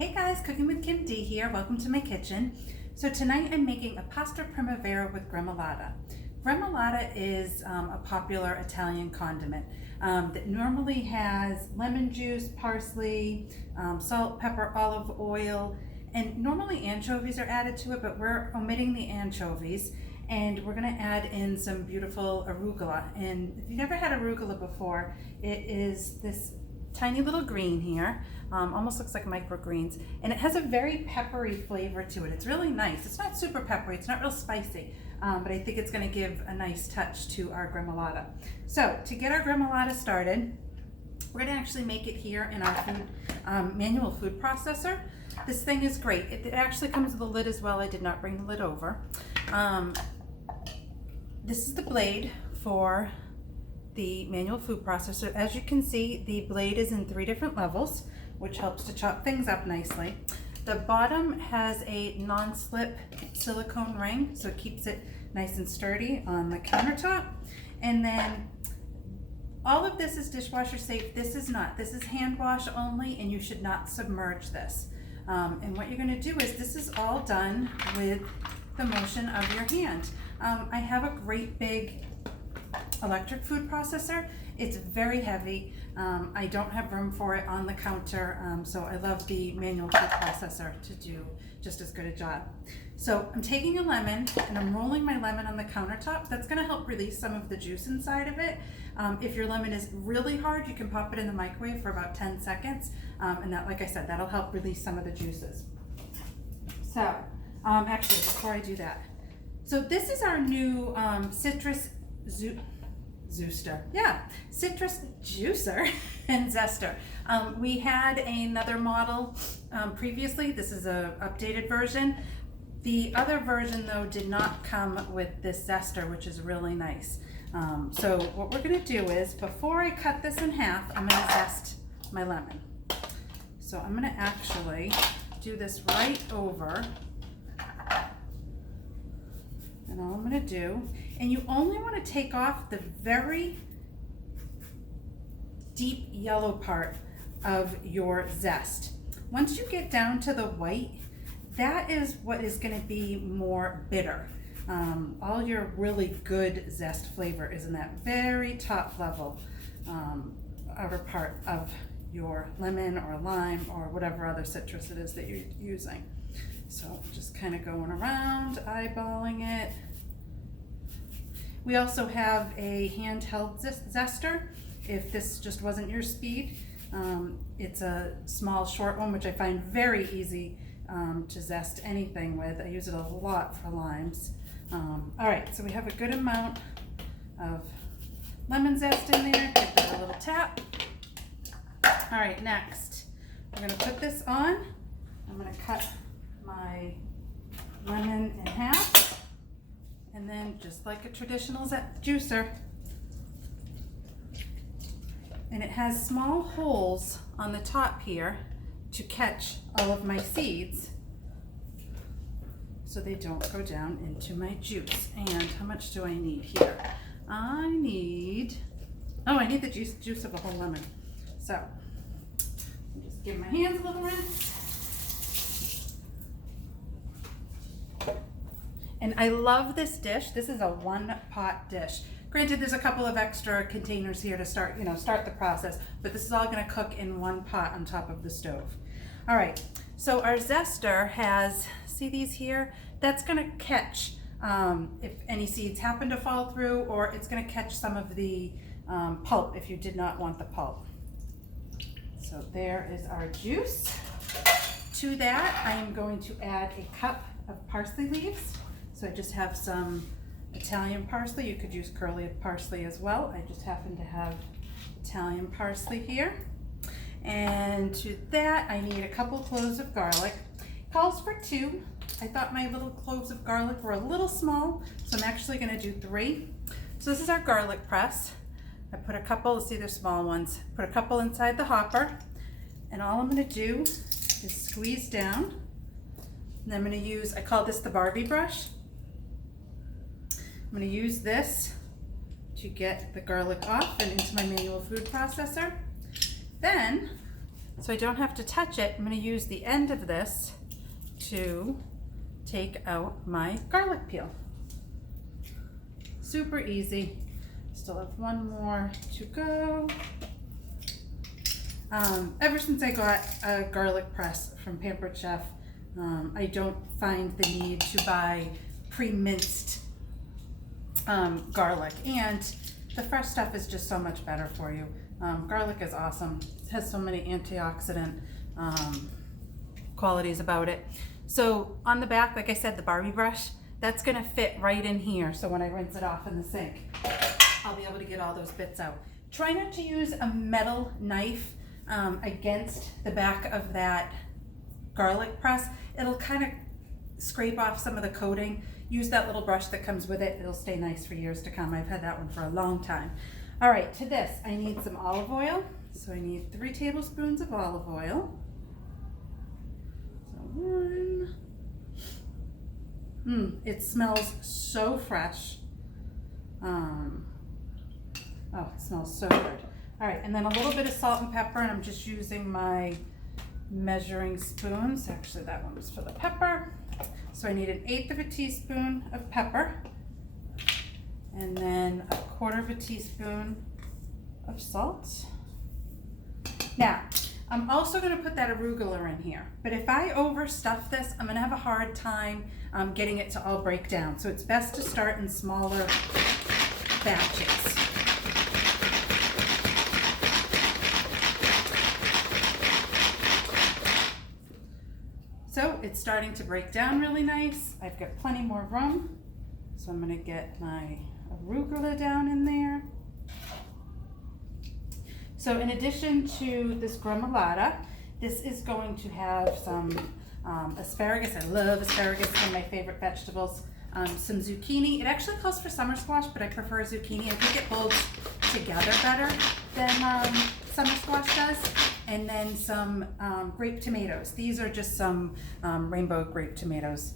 Hey guys, Cooking with Kim D here. Welcome to my kitchen. So tonight I'm making a pasta Primavera with Gremolata. Gremolata is a popular Italian condiment that normally has lemon juice, parsley, salt, pepper, olive oil, and normally anchovies are added to it, but we're omitting the anchovies and we're going to add in some beautiful arugula. And if you've never had arugula before, it is this tiny little green here, almost looks like microgreens, and it has a very peppery flavor to it. It's really nice. It's not super peppery, it's not real spicy, but I think it's going to give a nice touch to our gremolata. So to get our gremolata started, we're going to actually make it here in our manual food processor. This thing is great. It actually comes with a lid as well. I did not bring the lid over. This is the blade for the manual food processor. As you can see, the blade is in 3 different levels, which helps to chop things up nicely. The bottom has a non-slip silicone ring, so it keeps it nice and sturdy on the countertop. And then all of this is dishwasher safe. This is not. This is hand wash only, and you should not submerge this. And what you're going to do is, this is all done with the motion of your hand. I have a great big electric food processor. It's very heavy. I don't have room for it on the counter, so I love the manual food processor to do just as good a job. So I'm taking a lemon and I'm rolling my lemon on the countertop. That's going to help release some of the juice inside of it. If your lemon is really hard, you can pop it in the microwave for about 10 seconds, and that, like I said, that'll help release some of the juices. So actually, before I do that, so this is our new citrus Zester. Yeah, citrus juicer and zester. We had another model previously. This is a updated version. The other version though did not come with this zester, which is really nice. So what we're going to do is, before I cut this in half, I'm going to zest my lemon. So I'm going to actually do this right over. And all I'm going to do, and you only want to take off the very deep yellow part of your zest. Once you get down to the white, that is what is going to be more bitter. All your really good zest flavor is in that very top level outer part of your lemon or lime or whatever other citrus it is that you're using. So just kind of going around, eyeballing it. We also have a handheld zester if this just wasn't your speed. It's a small short one, which I find very easy to zest anything with. I use it a lot for limes. All right, so we have a good amount of lemon zest in there. Give that a little tap. All right, next, we're gonna put this on. I'm gonna cut my lemon in half, and then just like a traditional juicer, and it has small holes on the top here to catch all of my seeds so they don't go down into my juice. And how much do I need here? I need the juice of a whole lemon. So I'll just give my hands a little rinse. And I love this dish. This is a 1-pot dish. Granted, there's a couple of extra containers here to start the process, but this is all going to cook in 1 pot on top of the stove. All right, so our zester has, see these here? That's going to catch if any seeds happen to fall through, or it's going to catch some of the pulp if you did not want the pulp. So there is our juice. To that, I am going to add a cup of parsley leaves. So I just have some Italian parsley. You could use curly parsley as well. I just happen to have Italian parsley here. And to that, I need a couple cloves of garlic. Calls for 2. I thought my little cloves of garlic were a little small, so I'm actually going to do 3. So this is our garlic press. I put a couple, see they're small ones, put a couple inside the hopper, and all I'm going to do is squeeze down. And I'm going to use, I call this the Barbie brush. I'm going to use this to get the garlic off and into my manual food processor. Then So I don't have to touch it. I'm going to use the end of this to take out my garlic peel. Super easy. Still have one more to go. Ever since I got a garlic press from Pampered Chef, I don't find the need to buy pre-minced garlic, and the fresh stuff is just so much better for you. Garlic is awesome. It has so many antioxidant qualities about it. So on the back, like I said, the Barbie brush, that's gonna fit right in here. So when I rinse it off in the sink, I'll be able to get all those bits out. Try not to use a metal knife against the back of that garlic press. It'll kind of scrape off some of the coating. Use that little brush that comes with it. It'll stay nice for years to come. I've had that one for a long time. All right, to this, I need some olive oil. So I need 3 tablespoons of olive oil. So 1. It smells so fresh. Oh, it smells so good. All right, and then a little bit of salt and pepper, and I'm just using my measuring spoons. Actually, that one was for the pepper. So I need 1/8 teaspoon of pepper, and then 1/4 teaspoon of salt. Now, I'm also gonna put that arugula in here, but if I overstuff this, I'm gonna have a hard time getting it to all break down. So it's best to start in smaller batches. So it's starting to break down really nice. I've got plenty more room. So I'm gonna get my arugula down in there. So in addition to this gremolata, this is going to have some asparagus. I love asparagus, one of my favorite vegetables. Some zucchini. It actually calls for summer squash, but I prefer zucchini. I think it holds together better than summer squash does. And then some grape tomatoes. These are just some rainbow grape tomatoes.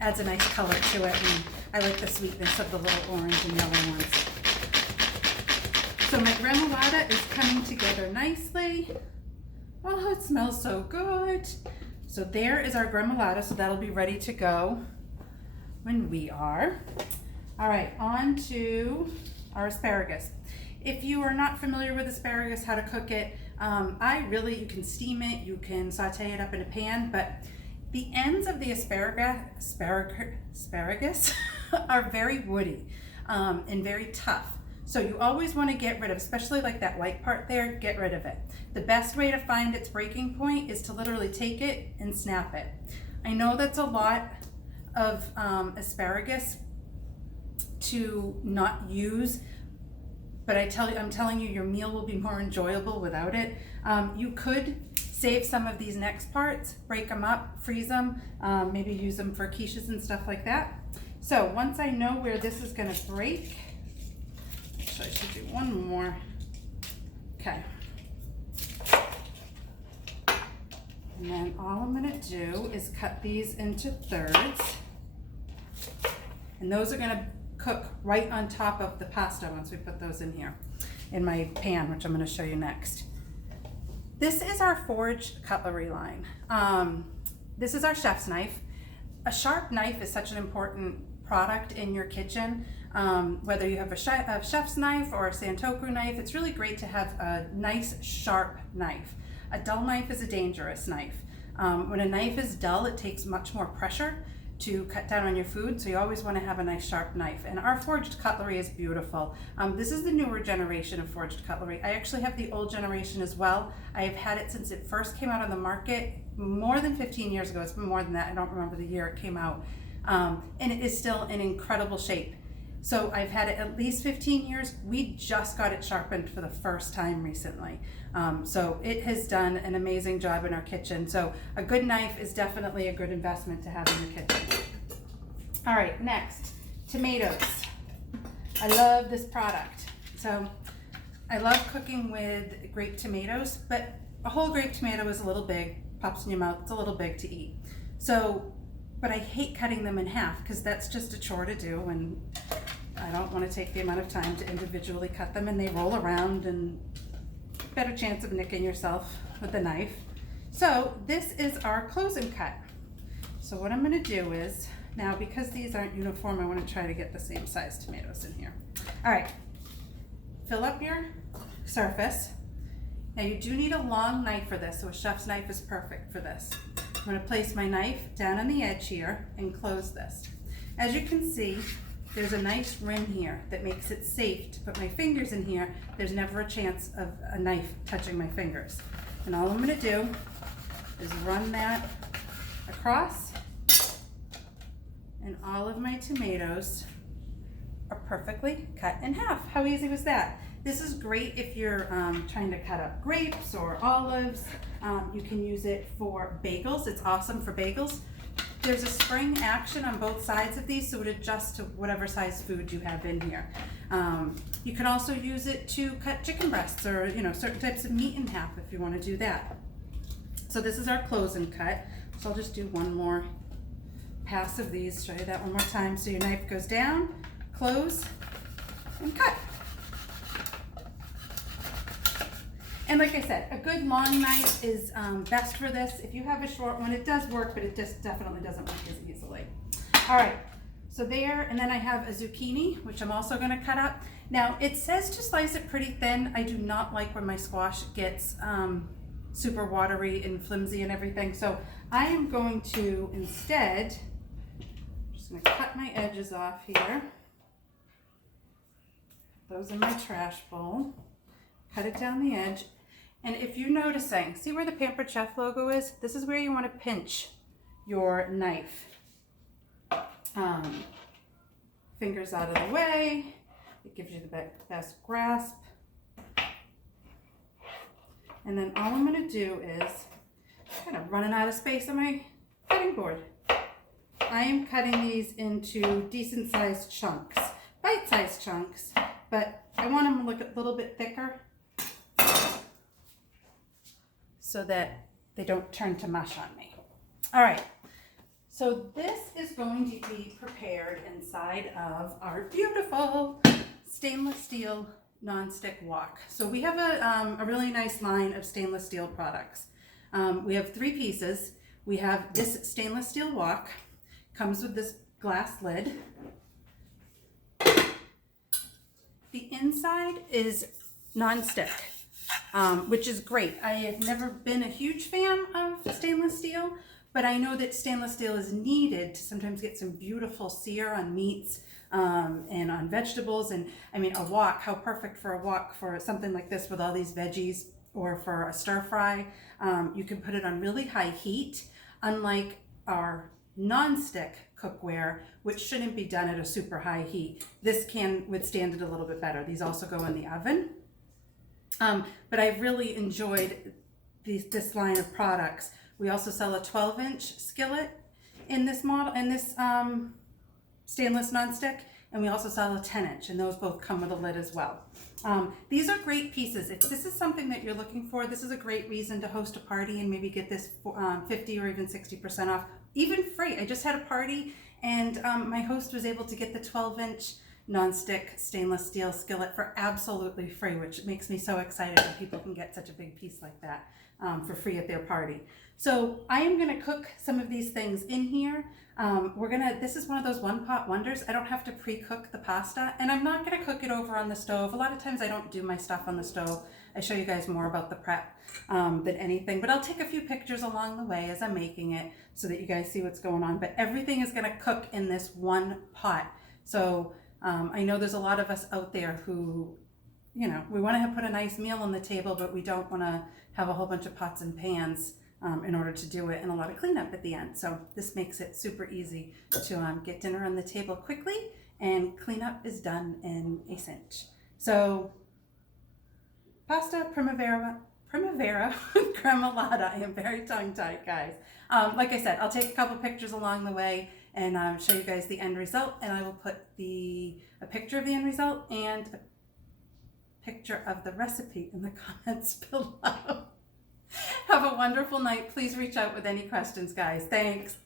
Adds a nice color to it, and I like the sweetness of the little orange and yellow ones. So my gremolata is coming together nicely. Oh, it smells so good. So there is our gremolata, so that'll be ready to go when we are. All right, on to our asparagus. If you are not familiar with asparagus, how to cook it, you can steam it, you can saute it up in a pan, but the ends of the asparagus are very woody and very tough. So you always want to get rid of, especially like that white part there, get rid of it. The best way to find its breaking point is to literally take it and snap it. I know that's a lot of asparagus to not use, but I'm telling you, your meal will be more enjoyable without it. You could save some of these next parts, break them up, freeze them, maybe use them for quiches and stuff like that. So once I know where this is gonna break, actually I should do one more. Okay. And then all I'm gonna do is cut these into thirds. And those are gonna cook right on top of the pasta once we put those in here in my pan, which I'm going to show you next. This is our forged cutlery line. This is our chef's knife. A sharp knife is such an important product in your kitchen. Whether you have a chef's knife or a Santoku knife, it's really great to have a nice sharp knife. A dull knife is a dangerous knife. When a knife is dull, it takes much more pressure to cut down on your food, so you always want to have a nice sharp knife. And our forged cutlery is beautiful. This is the newer generation of forged cutlery. I actually have the old generation as well. I have had it since it first came out on the market more than 15 years ago. It's been more than that. I don't remember the year it came out. And it is still in incredible shape. So I've had it at least 15 years. We just got it sharpened for the first time recently. So it has done an amazing job in our kitchen. So a good knife is definitely a good investment to have in your kitchen. All right, next, tomatoes. I love this product. So I love cooking with grape tomatoes, but a whole grape tomato is a little big, pops in your mouth, it's a little big to eat. So, but I hate cutting them in half because that's just a chore to do, and I don't want to take the amount of time to individually cut them, and they roll around and better chance of nicking yourself with the knife. So this is our closing cut. So what I'm going to do is, now because these aren't uniform, I want to try to get the same size tomatoes in here. All right, fill up your surface. Now you do need a long knife for this, so a chef's knife is perfect for this. I'm going to place my knife down on the edge here and close this. As you can see, there's a nice rim here that makes it safe to put my fingers in here. There's never a chance of a knife touching my fingers. And all I'm going to do is run that across, and all of my tomatoes are perfectly cut in half. How easy was that? This is great if you're trying to cut up grapes or olives. You can use it for bagels. It's awesome for bagels. There's a spring action on both sides of these, so it adjusts to whatever size food you have in here. You can also use it to cut chicken breasts or certain types of meat in half if you want to do that. So this is our closing cut. So I'll just do one more pass of these, show you that one more time. So your knife goes down, close, and cut. And like I said, a good long knife is best for this. If you have a short one, it does work, but it just definitely doesn't work as easily. All right, so there, and then I have a zucchini, which I'm also gonna cut up. Now, it says to slice it pretty thin. I do not like when my squash gets super watery and flimsy and everything. So I am going to instead, just gonna cut my edges off here. Put those in my trash bowl. Cut it down the edge. And if you're noticing, see where the Pampered Chef logo is? This is where you want to pinch your knife. Fingers out of the way. It gives you the best grasp. And then all I'm going to do is, kind of running out of space on my cutting board. I am cutting these into decent sized chunks, bite-sized chunks, but I want them to look a little bit thicker, so that they don't turn to mush on me. All right, so this is going to be prepared inside of our beautiful stainless steel nonstick wok. So we have a really nice line of stainless steel products. We have 3 pieces. We have this stainless steel wok, comes with this glass lid. The inside is nonstick. Which is great. I have never been a huge fan of stainless steel, but I know that stainless steel is needed to sometimes get some beautiful sear on meats and on vegetables. And I mean, a wok, how perfect for a wok for something like this with all these veggies, or for a stir fry. You can put it on really high heat, unlike our non-stick cookware, which shouldn't be done at a super high heat. This can withstand it a little bit better. These also go in the oven. But I've really enjoyed this line of products. We also sell a 12-inch skillet in this model, in this stainless nonstick, and we also sell a 10-inch, and those both come with a lid as well. These are great pieces. If this is something that you're looking for, this is a great reason to host a party and maybe get this 50 or even 60% off, even free. I just had a party, and my host was able to get the 12-inch nonstick stainless steel skillet for absolutely free, which makes me so excited that people can get such a big piece like that for free at their party. So I am going to cook some of these things in here. This is one of those one pot wonders. I don't have to pre-cook the pasta, and I'm not going to cook it over on the stove. A lot of times I don't do my stuff on the stove. I show you guys more about the prep than anything, but I'll take a few pictures along the way as I'm making it so that you guys see what's going on. But everything is going to cook in this one pot. So I know there's a lot of us out there who, we want to put a nice meal on the table, but we don't want to have a whole bunch of pots and pans in order to do it, and a lot of cleanup at the end. So this makes it super easy to get dinner on the table quickly, and cleanup is done in a cinch. So pasta Primavera with Gremolata. I am very tongue-tied, guys. Like I said, I'll take a couple pictures along the way and show you guys the end result, and I will put a picture of the end result and a picture of the recipe in the comments below. Have a wonderful night. Please reach out with any questions, guys. Thanks.